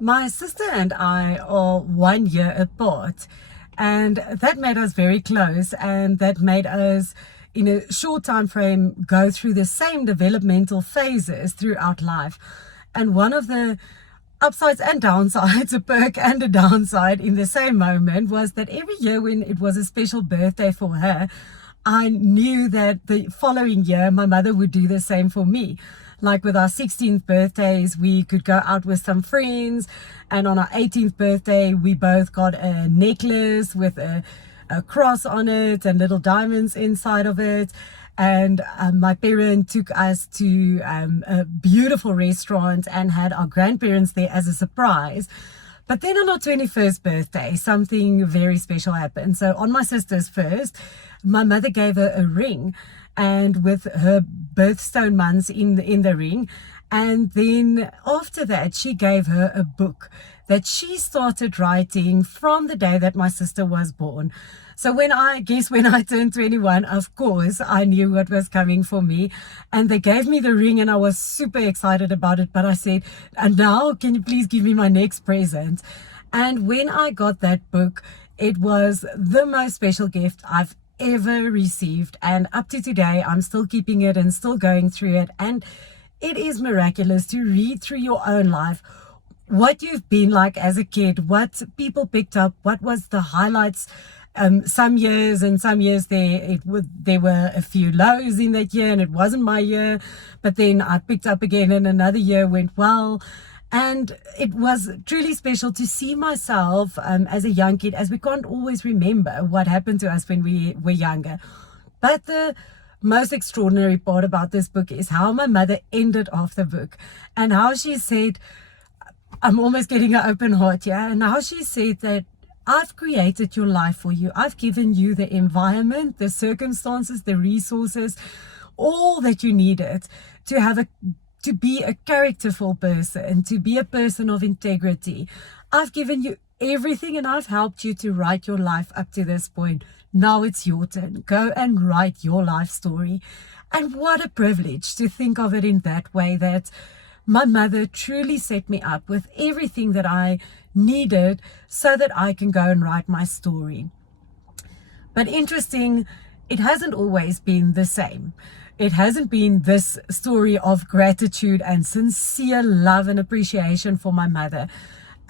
My sister and I are 1 year apart, and that made us very close, and that made us, in a short time frame, go through the same developmental phases throughout life. And one of the upsides and downsides, a perk and a downside in the same moment, was that every year when it was a special birthday for her, I knew that the following year my mother would do the same for me. Like with our 16th birthdays, we could go out with some friends, and on our 18th birthday, we both got a necklace with a cross on it and little diamonds inside of it. And my parent took us to a beautiful restaurant and had our grandparents there as a surprise. But then on our 21st birthday, something very special happened. So on my sister's first, my mother gave her a ring, and with her birthstone months in the ring. And then after that, she gave her a book that she started writing from the day that my sister was born. So when I turned 21, of course, I knew what was coming for me. And they gave me the ring and I was super excited about it. But I said, and now can you please give me my next present? And when I got that book, it was the most special gift I've ever received. And up to today, I'm still keeping it and still going through it. And it is miraculous to read through your own life what you've been like as a kid, what people picked up, what was the highlights. Some years there were a few lows in that year and it wasn't my year, but then I picked up again and another year went well. And it was truly special to see myself as a young kid, as we can't always remember what happened to us when we were younger. But the most extraordinary part about this book is how my mother ended off the book, and how she said, I'm almost getting an open heart here, and how she said that I've created your life for you. I've given you the environment, the circumstances, the resources, all that you needed to be a characterful person, to be a person of integrity. I've given you everything and I've helped you to write your life up to this point. Now it's your turn. Go and write your life story. And what a privilege to think of it in that way, that my mother truly set me up with everything that I needed so that I can go and write my story. But interesting, it hasn't always been the same. It hasn't been this story of gratitude and sincere love and appreciation for my mother.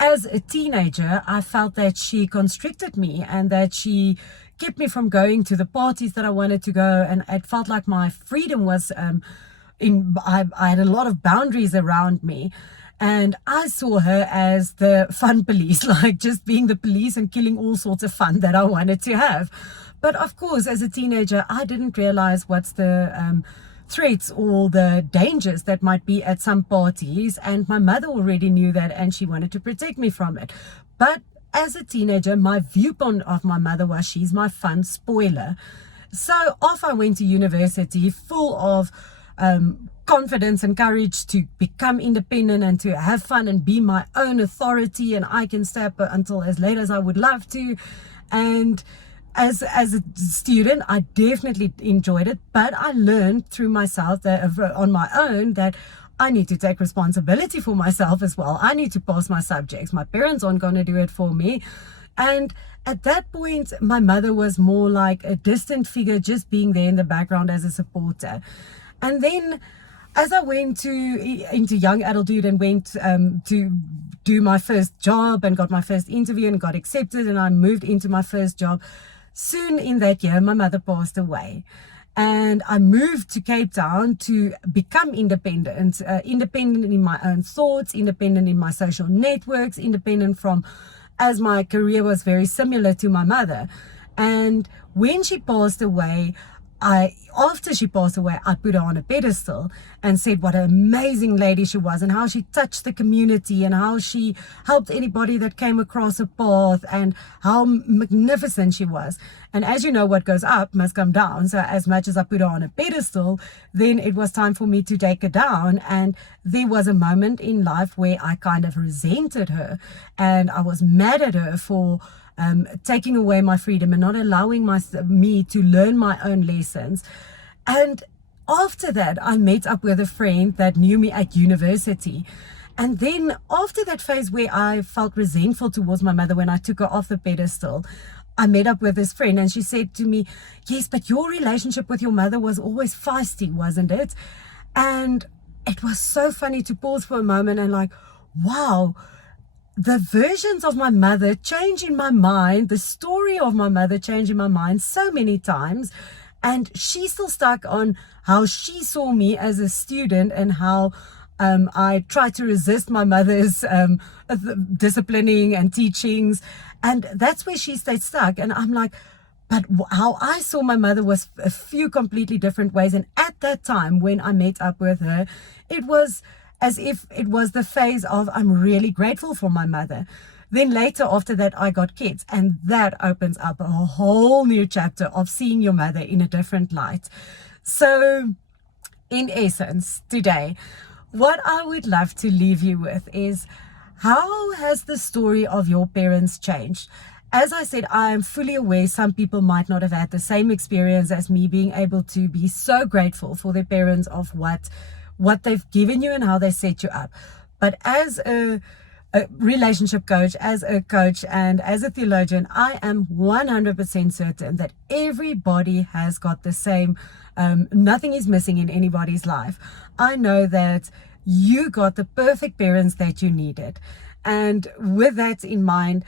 As a teenager, I felt that she constricted me and that she kept me from going to the parties that I wanted to go, and it felt like my freedom was I had a lot of boundaries around me. And I saw her as the fun police, like just being the police and killing all sorts of fun that I wanted to have. But of course, as a teenager, I didn't realize what's the threats or the dangers that might be at some parties. And my mother already knew that and she wanted to protect me from it. But as a teenager, my viewpoint of my mother was she's my fun spoiler. So off I went to university full of confidence and courage to become independent and to have fun and be my own authority, and I can stay up until as late as I would love to. And as a student, I definitely enjoyed it, but I learned through myself that on my own that I need to take responsibility for myself as well. I need to pass my subjects. My parents aren't going to do it for me. And at that point, my mother was more like a distant figure, just being there in the background as a supporter. And then as I went into young adulthood and went to do my first job and got my first interview and got accepted and I moved into my first job, soon in that year, my mother passed away. And I moved to Cape Town to become independent, independent in my own thoughts, independent in my social networks, independent from, as my career was very similar to my mother. And when she passed away, after she passed away, I put her on a pedestal and said what an amazing lady she was and how she touched the community and how she helped anybody that came across her path and how magnificent she was. And as you know, what goes up must come down. So as much as I put her on a pedestal, then it was time for me to take her down. And there was a moment in life where I kind of resented her and I was mad at her for taking away my freedom and not allowing me to learn my own lessons. And after that, I met up with a friend that knew me at university. And then after that phase where I felt resentful towards my mother when I took her off the pedestal, I met up with this friend and she said to me, yes, but your relationship with your mother was always feisty, wasn't it? And it was so funny to pause for a moment and like, wow, the versions of my mother change in my mind, the story of my mother changed in my mind so many times. And she's still stuck on how she saw me as a student and how I tried to resist my mother's disciplining and teachings. And that's where she stayed stuck. And I'm like, but how I saw my mother was a few completely different ways. And at that time, when I met up with her, it was as if it was the phase of I'm really grateful for my mother. Then later after that, I got kids, and that opens up a whole new chapter of seeing your mother in a different light. So in essence, today, what I would love to leave you with is, how has the story of your parents changed? As I said, I am fully aware some people might not have had the same experience as me, being able to be so grateful for their parents of what they've given you and how they set you up. But as a relationship coach, as a coach, and as a theologian, I am 100% certain that everybody has got the same, nothing is missing in anybody's life. I know that you got the perfect parents that you needed. And with that in mind,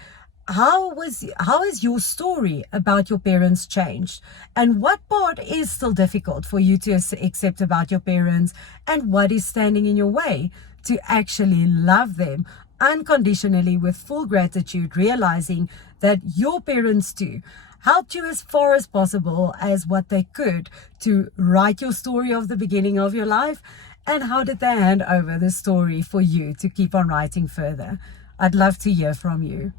how has your story about your parents changed? And what part is still difficult for you to accept about your parents? And what is standing in your way to actually love them unconditionally with full gratitude, realizing that your parents too helped you as far as possible as what they could to write your story of the beginning of your life? And how did they hand over the story for you to keep on writing further? I'd love to hear from you.